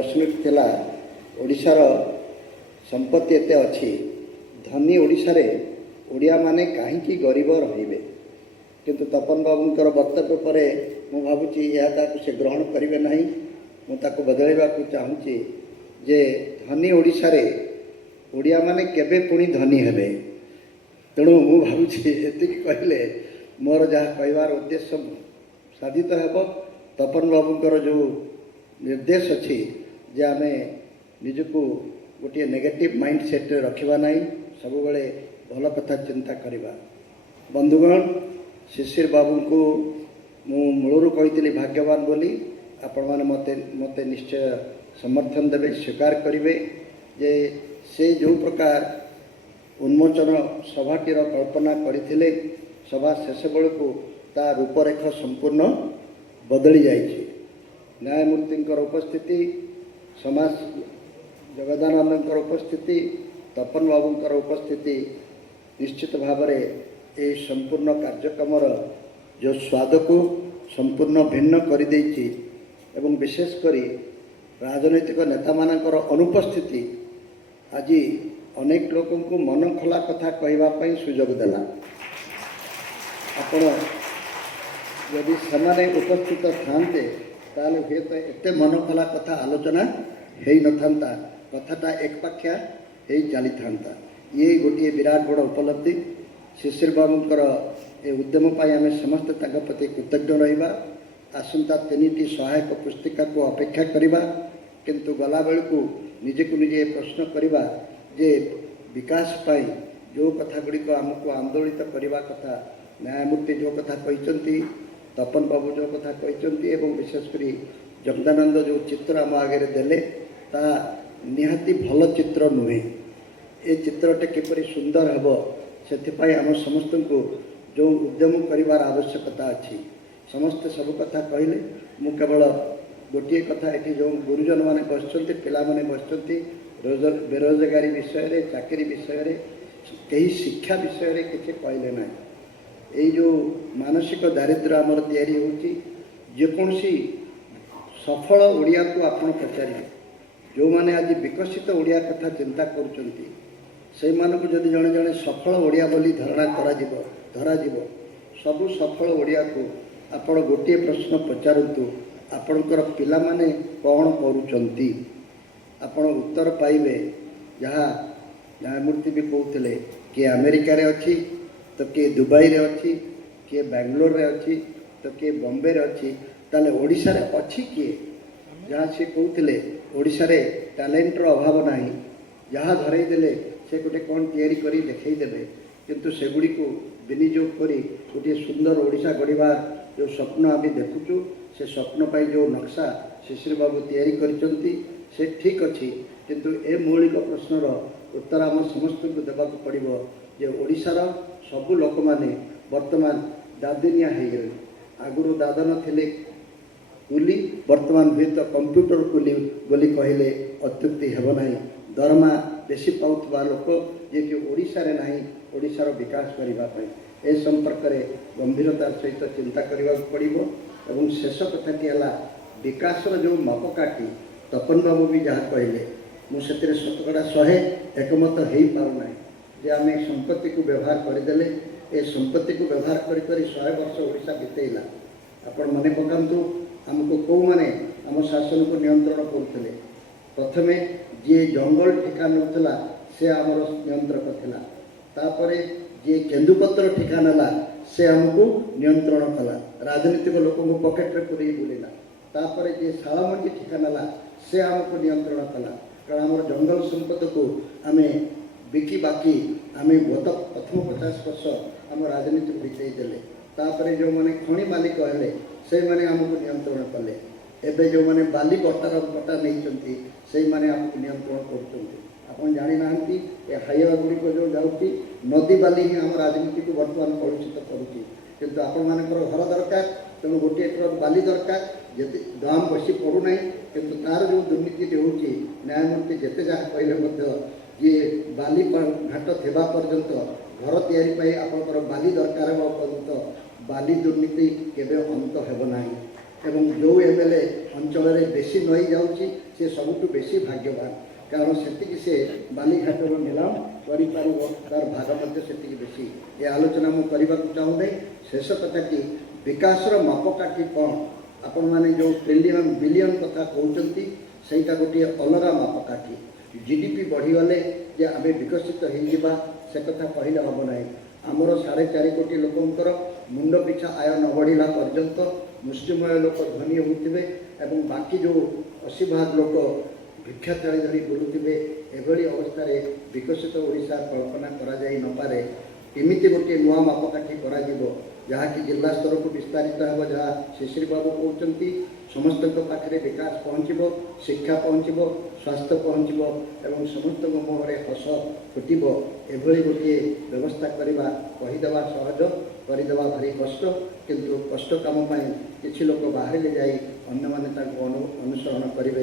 प्रश्न थिला ओडिशार संपत्ति एते अच्छी धनी ओडिशा रे ओडिया माने कहीं गरीब रहिबे किंतु तपन बाबूंकर वक्तव्य पर मु भावुची या से ग्रहण करेंगे ना मुझे बदलवा चाहूँगी जे धनी ओडिशा रे ओडिया माने केबे पुणी धनी हेबे तेणु मु भावुची एतिक कहले मोर जहाँ कहवार उद्देश्य साधित हेब तपन बाबूंकर जो निर्देश अच्छी जे आमे निजको गोटे नेगेटिव माइंड सेट रखा ना सब बेले भल कथा चिंता करवा। बंधुगण शिशिर बाबू को मु मूलरू कही भाग्यवान बोली आपण मैंने मते मते निश्चय समर्थन देवे स्वीकार करेंगे जे से जो प्रकार उन्मोचन सभाटीर कल्पना करते सभा शेष बेलू ता रूपरेख संपूर्ण बदली जाइए। न्यायमूर्ति उपस्थिति समाज जगदानंद उपस्थिति तपन बाबूंकर उपस्थिति निश्चित भाव में ये संपूर्ण कार्यक्रम जो स्वाद को संपूर्ण भिन्न कर देछि एवं विशेषकर राजनैतिक नेता मानकर अनुपस्थिति आज अनेक लोक को मन खोला कथा कहवाई सुजोग देला। आपण यदि से उपस्थित थांते ताले हुए तो एते मन खोला कथा आलोचना हो न कथाटा एकपाखिया हो चली था। ये गोटे विराट बड़ उपलब्धि शिशिर बाबूंकर ए उद्यम आम समस्ते प्रति कृतज्ञ रहा। आसंता 3टी सहायक पुस्तिका को अपेक्षा करवा किंतु गला बेलू निजे को निजे प्रश्न करवा जे विकास पाई जो कथा गुड़िक आमको आंदोलित करवा कथा न्यायमूर्ति जो कथा कहते तपन बाबू जो कथा कहते विशेषकर जगदानंद जो चित्र आम आगे देले ता निहाती भल चित्र नुहे ए चित्रटे किपरि सुंदर हेब से आम समस्त को जो उद्यम करार आवश्यकता अच्छी समस्ते सब कथा कहले मु केवल गोटे कथा ये जो गुरुजन मैंने बसते पिला माने बसते बेरोजगारी विषय चाकरी विषय कहीं शिक्षा विषय किसी कहले ना यही जो मानसिक दारिद्र्य आमर तैयारी होची जेकोसी सफल ओडिया को आपण पचारे जो माने आज विकसित ओडिया कथा चिंता करुचंती से मानक जदि जड़े जड़े सफल ओडिया बोली धारणा धरा सबु सफल ओडिया को आपण गोटे प्रश्न पचारतु आपणकर पिला माने कौन करुचंती आपण उत्तर पाइबे जहाँ न्यायमूर्ति भी कहते किए अमेरिका रे अच्छी तो किए दुबई रे अच्छी किए बेंगलोर रे अच्छी तो किए बॉम्बे रे अच्छी ताले ओडिशा रे अच्छी किए जहाँ सी कहते ओडिशा रे टैलेंटर अभाव नहीं जहाँ धरई देले से गोटे कौन तैयारी करी देखई देबे किंतु सेगुड़ी को विनियोग करी गोटे सुंदर ओडिशा गढ़िबार जो स्वप्न आम देखुचु से स्वप्न पाई जो नक्शा शिशिर बाबू तैयारी करिसंती से ठीक अच्छी किंतु ए मौलिक प्रश्नर उत्तर आम समस्त को देवाक पड़ो जे ओडिशार सबु लोक माने वर्तमान दादिनिया हो गए आगुरी दादन थिले कुली वर्तमान हुए तो कंप्यूटर कुली बोली कहले अत्युक्ति हेब नहीं दरमा बेसी पाउथबा लोक जे कि ओडिशा रे नाही ओडिशार विकास करने ए संपर्क में गंभीरतार सहित चिंता करने पड़ो एवं शेष कथाटी है विकासर जो मापकाठी तपन बाबू भी जहाँ कहले मुझे शतकड़ा 100 एकमत हो पारना जे आम संपत्ति को व्यवहार करदेले ए संपत्ति को व्यवहार कर 100 वर्ष ओडिशा बीतेला आपण मन पकातु आमको कौ मैंने आम शासन को नियंत्रण करुले प्रथमे जी जंगल ठिका नौला से आमर नियंत्रक थिला तापरे जी केन्दुपत्र ठिका नाला से आमको नियंत्रण कला राजनीतिक लोक पकेट रे पूरी बुलेला तापरे जी शालामंडी ठिका नाला से आमको नियंत्रण कला कारण आम जंगल संपद को आम बिकी बाकी आम गत प्रथम 50 वर्ष आम राजनीति बिताई देले तापरे जो मैंने खनि मालिक हेले से माने आमको नियंत्रण कले एबे जो मैंने बाली बटा नहीं से माने आमको नियंत्रण कर जानी ना हाइवा गुड़िक जो जाऊँगी नदी बाली ही आम राजनीति को बर्तमान कलुषित करुच्ची किंतु आपण मानकर घर दरकार तेणु गोटे ट्रक बाली दरकार जिते दाम बसी पड़ूना किंतु तार जो दुर्नीति होची न्यायमूर्ति जिते जहाँ कहले ये बाली घाट थिबा पर्यंत घर तैयारी पाई आपंकर बाली दरकार पर्यंत बाली दुर्नीति केबे अंत हेब नाही एवं जो एमएलए अंचल बेसी नई जाऊँगी ସେ ସବୁଠୁ ବେଶୀ ଭାଗ୍ୟବାନ, କାରଣ ସେତିକି ସେ ବାଲିଘାଟର ନିଲାମ କରିପାରିବ, ତାର ଭାଗ ମଧ୍ୟ ସେତିକି ବେଶୀ। ଏ ଆଲୋଚନା ମୁଁ କରିବାକୁ ଚାହୁଁନାହିଁ। ଶେଷ କଥାଟି, ବିକାଶର ମାପକାଠି କ'ଣ? ଆପଣମାନେ ଯେଉଁ ଟ୍ରିଲିୟନ ବିଲିୟନ କଥା କହୁଛନ୍ତି, ସେଇଟା ଗୋଟିଏ ଅଲଗା ମାପକାଠି। GDP ବଢ଼ିଗଲେ ଯେ ଆମେ ବିକଶିତ ହେଇଯିବା, ସେ କଥା କହିଲେ ହେବ ନାହିଁ। ଆମର 4.5 କୋଟି ଲୋକଙ୍କର ମୁଣ୍ଡ ପିଛା ଆୟ ନ ବଢ଼ିଲା ପର୍ଯ୍ୟନ୍ତ ମୁଷ୍ଟିମୟ ଲୋକ ଧନୀ ହେଉଥିବେ ଏବଂ ବାକି ଯେଉଁ 80% ଲୋକ ଭିକ୍ଷା ଥାଳି ଧରି ବୁଲୁଥିବେ। ଏଭଳି ଅବସ୍ଥାରେ ବିକଶିତ ଓଡ଼ିଶା କଳ୍ପନା କରାଯାଇ ନପାରେ। ଏମିତି ଗୋଟିଏ ନୂଆ ମାପକାଠି କରାଯିବ, ଯାହାକି ଜିଲ୍ଲା ସ୍ତରକୁ ବିସ୍ତାରିତ ହେବ, ଯାହା ଶିଶିର ବାବୁ କହୁଛନ୍ତି। ସମସ୍ତଙ୍କ ପାଖରେ ବିକାଶ ପହଞ୍ଚିବ, ଶିକ୍ଷା ପହଞ୍ଚିବ, ସ୍ୱାସ୍ଥ୍ୟ ପହଞ୍ଚିବ ଏବଂ ସମସ୍ତଙ୍କ ମୁହଁରେ ହସ ଫୁଟିବ। ଏଭଳି ଗୋଟିଏ ବ୍ୟବସ୍ଥା କରିବା, କହିଦେବା ସହଜ, କରିଦେବା ଭାରି କଷ୍ଟ। କିନ୍ତୁ କଷ୍ଟ କାମ ପାଇଁ କିଛି ଲୋକ ବାହାରିଲେ ଯାଇ ଅନ୍ୟମାନେ ତାଙ୍କୁ ଅନୁସରଣ କରିବେ।